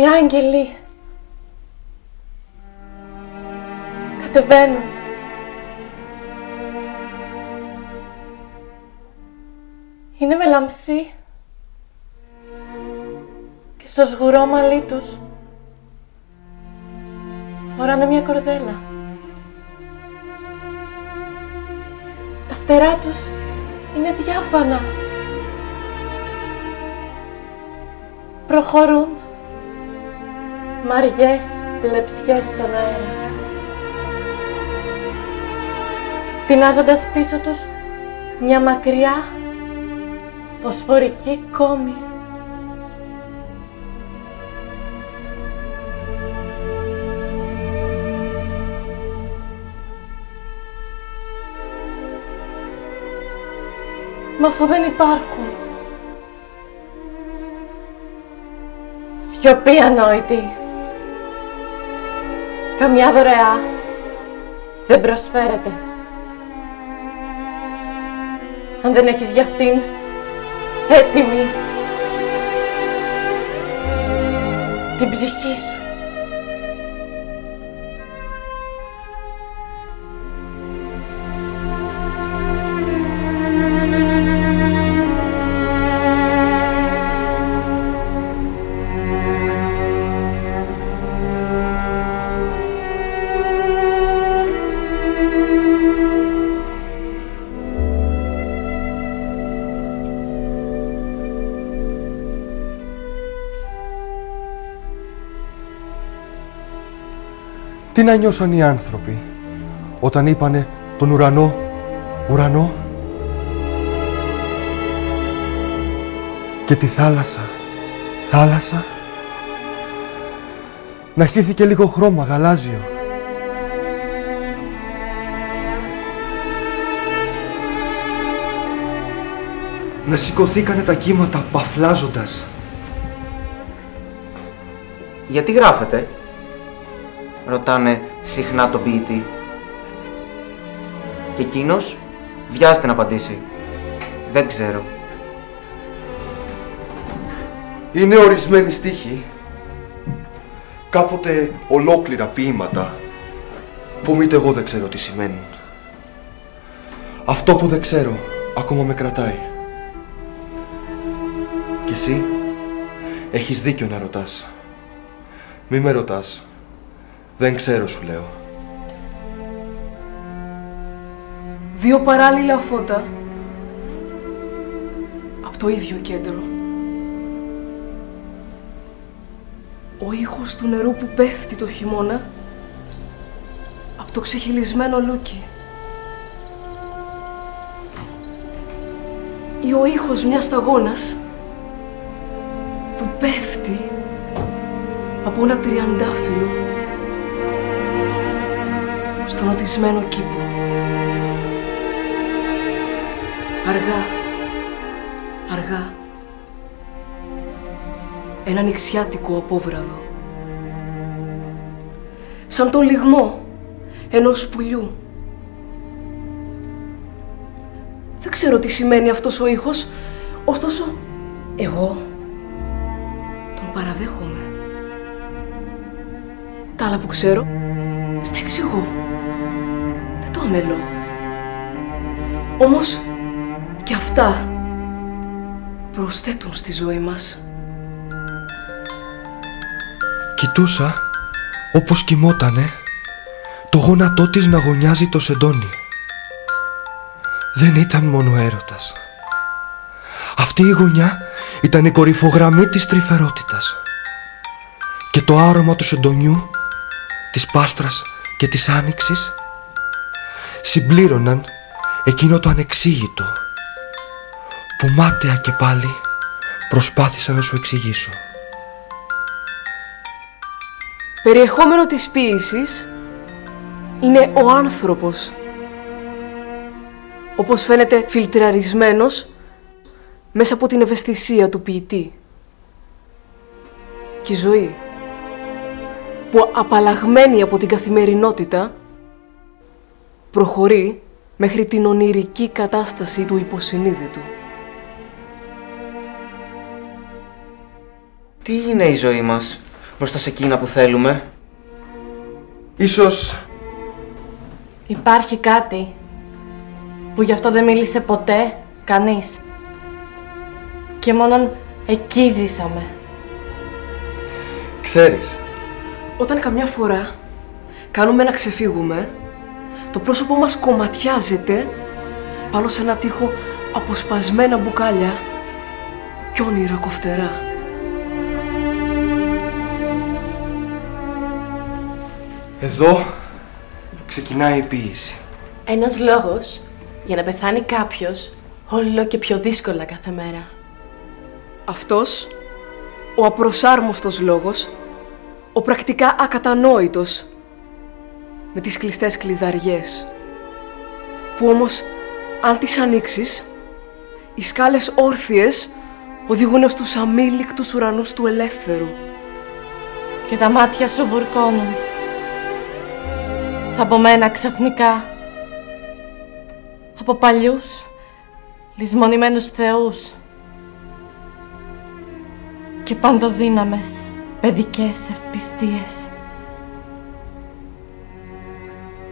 Οι άγγελοι κατεβαίνουν. Είναι με λαμψί και στο σγουρό μαλλί τους φοράνε μια κορδέλα. Τα φτερά τους είναι διάφανα. Προχωρούν μαριές πλεψιές στον αέρα, τεινάζοντας πίσω τους μια μακριά φωσφορική κόμη. Μα αφού δεν υπάρχουν, σιωπή ανόητη, καμιά δωρεά δεν προσφέρεται. Αν δεν έχεις για αυτήν έτοιμη την ψυχή σου. Τι να νιώσαν οι άνθρωποι όταν είπανε τον ουρανό, ουρανό, και τη θάλασσα, θάλασσα, να χύθηκε λίγο χρώμα γαλάζιο. Να σηκωθήκανε τα κύματα παφλάζοντας. Γιατί γράφετε? Ρωτάνε συχνά τον ποιητή. Και εκείνος βιάζεται να απαντήσει. Δεν ξέρω. Είναι ορισμένοι στίχοι, κάποτε ολόκληρα ποίηματα, που μήτε εγώ δεν ξέρω τι σημαίνουν. Αυτό που δεν ξέρω ακόμα με κρατάει. Και εσύ έχεις δίκιο να ρωτάς. Μη με ρωτάς. Δεν ξέρω, σου λέω. Δύο παράλληλα φώτα από το ίδιο κέντρο. Ο ήχος του νερού που πέφτει το χειμώνα από το ξεχυλισμένο λούκι. Ή ο ήχος μιας σταγόνας που πέφτει από ένα τριαντάφυλλο στον νοτισμένο κήπο. Αργά, αργά, ένα νηξιάτικο απόβραδο. Σαν τον λυγμό ενός πουλιού. Δεν ξέρω τι σημαίνει αυτός ο ήχος, ωστόσο εγώ τον παραδέχομαι. Τα άλλα που ξέρω, στα εξηγώ. Δεν το αμελώ. Όμως και αυτά προσθέτουν στη ζωή μας. Κοιτούσα, όπως κοιμότανε, το γόνατό της να γωνιάζει το σεντόνι. Δεν ήταν μόνο έρωτας. Αυτή η γωνιά ήταν η κορυφογραμμή της τρυφερότητας. Και το άρωμα του σεντονιού, της πάστρας και της άνοιξης συμπλήρωναν εκείνο το ανεξήγητο που μάταια και πάλι προσπάθησα να σου εξηγήσω. Περιεχόμενο της ποίησης είναι ο άνθρωπος, όπως φαίνεται φιλτραρισμένος μέσα από την ευαισθησία του ποιητή. Και η ζωή, που απαλλαγμένη από την καθημερινότητα προχωρεί μέχρι την ονειρική κατάσταση του υποσυνείδητου. Τι είναι η ζωή μας? μπροστά σε εκείνα που θέλουμε. Ίσως Υπάρχει κάτι που γι' αυτό δεν μίλησε ποτέ κανείς. Και μόνον εκεί ζήσαμε. ξέρεις, Όταν καμιά φορά κάνουμε να ξεφύγουμε, το πρόσωπό μας κομματιάζεται πάνω σε ένα τοίχο από σπασμένα μπουκάλια κι όνειρα κοφτερά. εδώ ξεκινάει η ποίηση. Ένας λόγος για να πεθάνει κάποιος όλο και πιο δύσκολα κάθε μέρα. Αυτός, ο απροσάρμοστος λόγος, ο πρακτικά ακατανόητος, με τις κλειστές κλειδαριές, που όμως, αν τις ανοίξεις, οι σκάλες όρθιες οδηγούν στους αμήλικτους ουρανούς του ελεύθερου. Και τα μάτια σου βουρκώνουν. Θα από μένα ξαφνικά. Από παλιούς, λησμονημένους θεούς. Και παντοδύναμες, παιδικές ευπιστίες.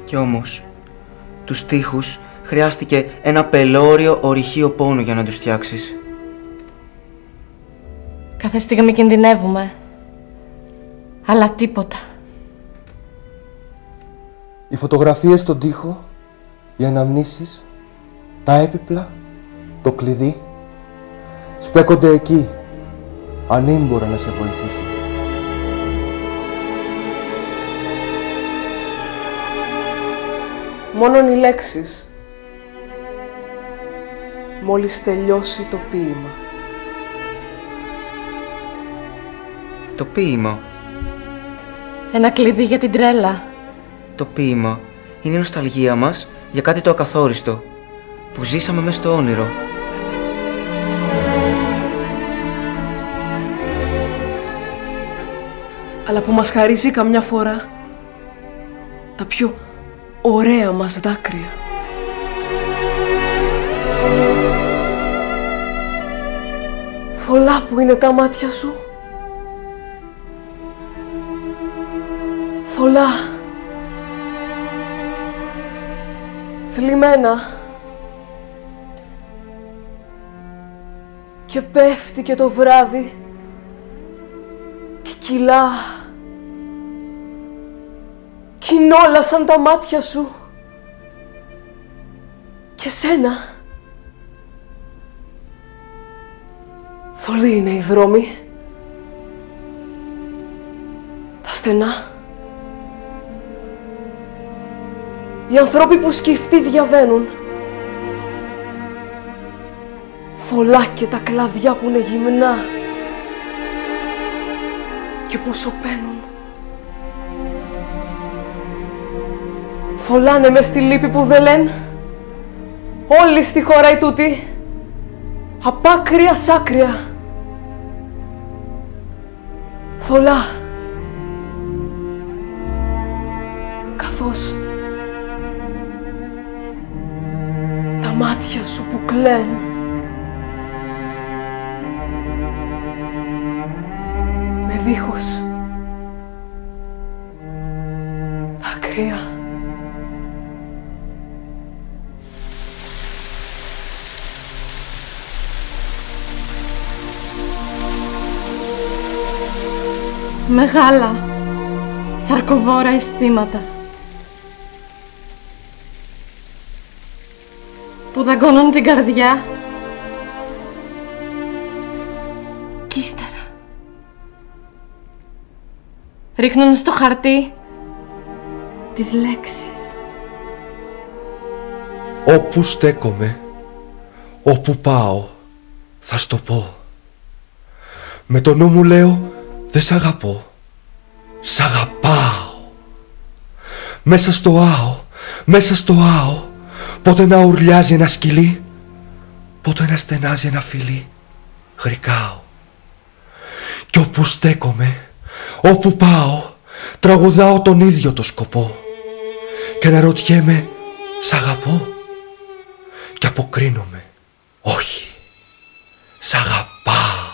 Κι όμως, τους τοίχους χρειάστηκε ένα πελώριο ορυχείο πόνο για να τους φτιάξεις. Κάθε στιγμή κινδυνεύουμε. Αλλά τίποτα. Οι φωτογραφίες στον τοίχο, οι αναμνήσεις, τα έπιπλα, το κλειδί, στέκονται εκεί, ανήμπορα να σε βοηθήσουν. Μόνον οι λέξεις, μόλις τελειώσει το ποίημα. Το ποίημα. Ένα κλειδί για την τρέλα. Το ποίημα είναι η νοσταλγία μας για κάτι το ακαθόριστο που ζήσαμε μες στο όνειρο. Αλλά που μας χαρίζει καμιά φορά τα πιο ωραία μας δάκρυα. Φωλά που είναι τα μάτια σου. Φωλά. Θλιμμένα. Και πέφτει και το βράδυ. Και κυλά. Κοινόλασαν τα μάτια σου. Και σένα. Θολοί είναι οι δρόμοι. Τα στενά. Οι ανθρώποι που σκυφτοί διαβαίνουν. Φωλά και τα κλαδιά που είναι γυμνά και που σωπαίνουν. Φωλάνε μες στη λύπη που δεν λένε. Όλη στη χώρα η τούτη. Απ' άκρια σ' άκρια. Φωλά. Καθώς τα μάτια σου που κλαίνουν. Με δίχως δάκρυα. Μεγάλα, σαρκοβόρα αισθήματα που δαγκώνουν την καρδιά κι ύστερα ρίχνουν στο χαρτί τις λέξεις. Όπου στέκομαι, όπου πάω, θα στο πω. Με το νου μου λέω, δεν σ' αγαπώ, σ' αγαπάω. Μέσα στο άο, μέσα στο άο, πότε να ουρλιάζει ένα σκυλί, πότε να στενάζει ένα φιλί, γρικάω. Κι όπου στέκομαι, όπου πάω, τραγουδάω τον ίδιο το σκοπό. Και να ρωτιέμαι, σ' αγαπώ, και αποκρίνομαι, όχι, σ' αγαπάω.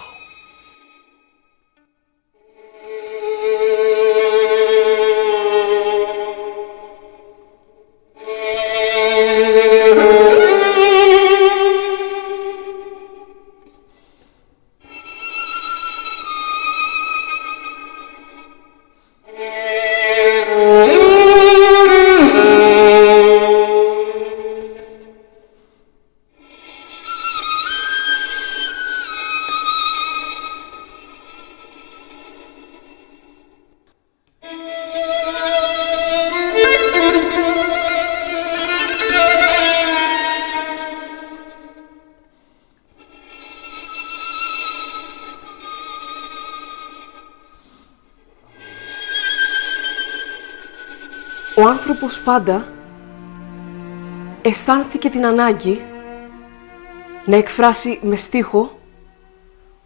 Ο άνθρωπος πάντα αισθάνθηκε την ανάγκη να εκφράσει με στίχο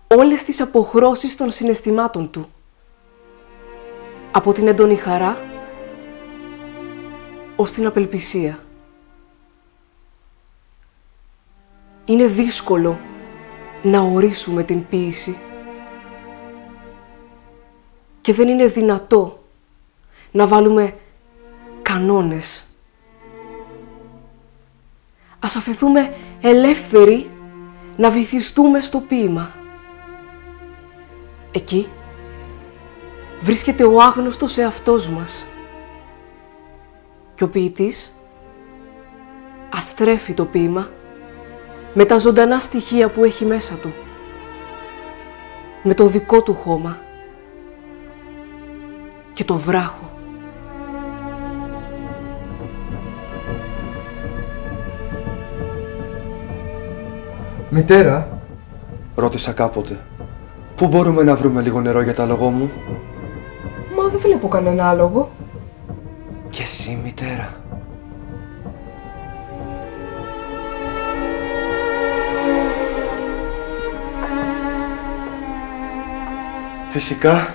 όλες τις αποχρώσεις των συναισθημάτων του. Από την έντονη χαρά ως την απελπισία. Είναι δύσκολο να ορίσουμε την ποίηση και δεν είναι δυνατό να βάλουμε κανόνες. Ας αφαιθούμε ελεύθεροι να βυθιστούμε στο ποίημα. Εκεί βρίσκεται ο άγνωστος εαυτός μας και ο ποιητής αστρέφει το ποίημα με τα ζωντανά στοιχεία που έχει μέσα του, με το δικό του χώμα και το βράχο. Μητέρα, ρώτησα κάποτε, πού μπορούμε να βρούμε λίγο νερό για τα άλογο μου? Μα δεν βλέπω κανένα άλογο. Και εσύ, μητέρα? Φυσικά,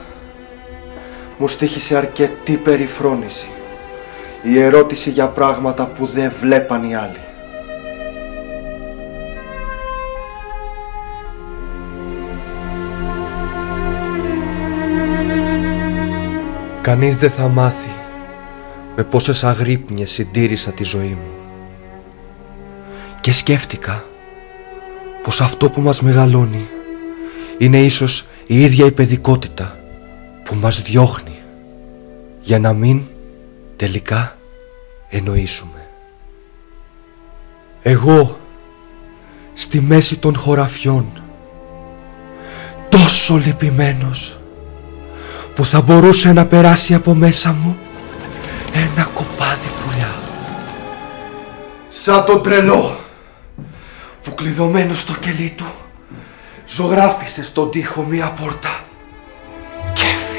μου στοίχησε αρκετή περιφρόνηση η ερώτηση για πράγματα που δεν βλέπαν οι άλλοι. Κανείς δεν θα μάθει με πόσες αγρύπνιες συντήρησα τη ζωή μου. Και σκέφτηκα πως αυτό που μας μεγαλώνει είναι ίσως η ίδια η παιδικότητα που μας διώχνει για να μην τελικά εννοήσουμε. Εγώ στη μέση των χωραφιών, τόσο λυπημένος που θα μπορούσε να περάσει από μέσα μου ένα κοπάδι πουλιά. Σαν το τρελό που κλειδωμένο στο κελί του ζωγράφισε στον τοίχο μία πόρτα και έφυγε.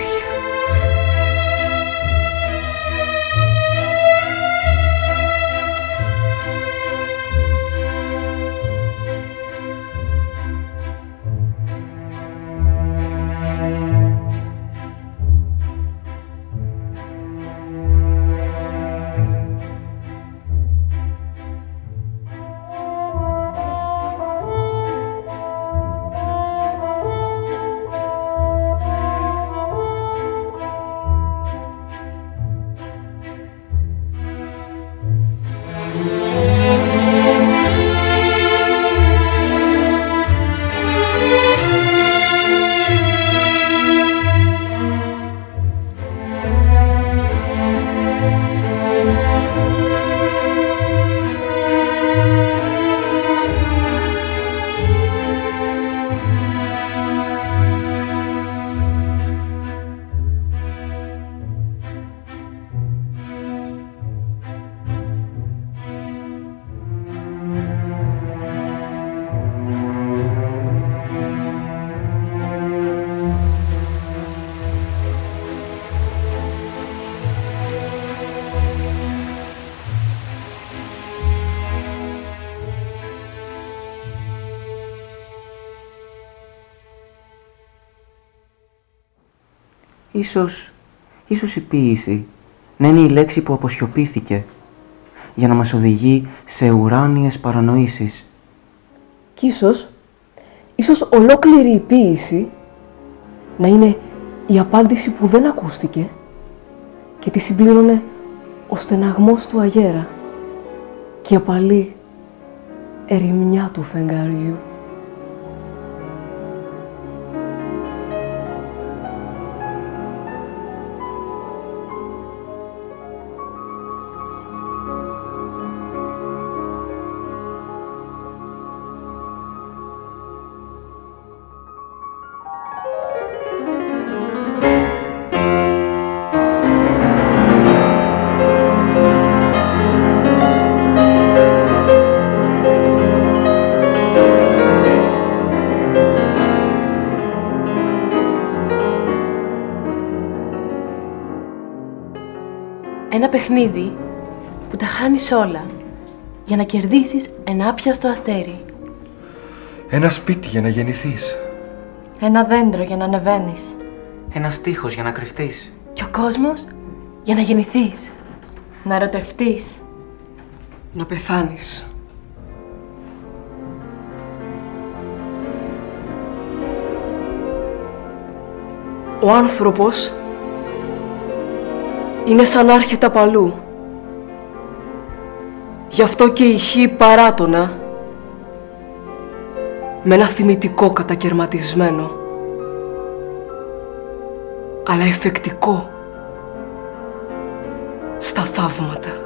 Ίσως η ποίηση να είναι η λέξη που αποσιωπήθηκε για να μας οδηγεί σε ουράνιες παρανοήσεις. Κι ίσως ολόκληρη η ποίηση να είναι η απάντηση που δεν ακούστηκε και τη συμπλήρωνε ο στεναγμός του αγέρα και η απαλή ερημιά του φεγγαριού. Ένα παιχνίδι που τα χάνεις όλα για να κερδίσεις ένα άπιαστο αστέρι. Ένα σπίτι για να γεννηθείς. Ένα δέντρο για να ανεβαίνεις. Ένα στίχος για να κρυφτείς. Και ο κόσμος για να γεννηθείς. Να ερωτευτείς. Να πεθάνεις. Ο άνθρωπος είναι σαν να έρχεται απ' αλλού. Γι' αυτό και ηχεί παράτονα, με ένα θυμητικό κατακερματισμένο, αλλά εφεκτικό στα θαύματα.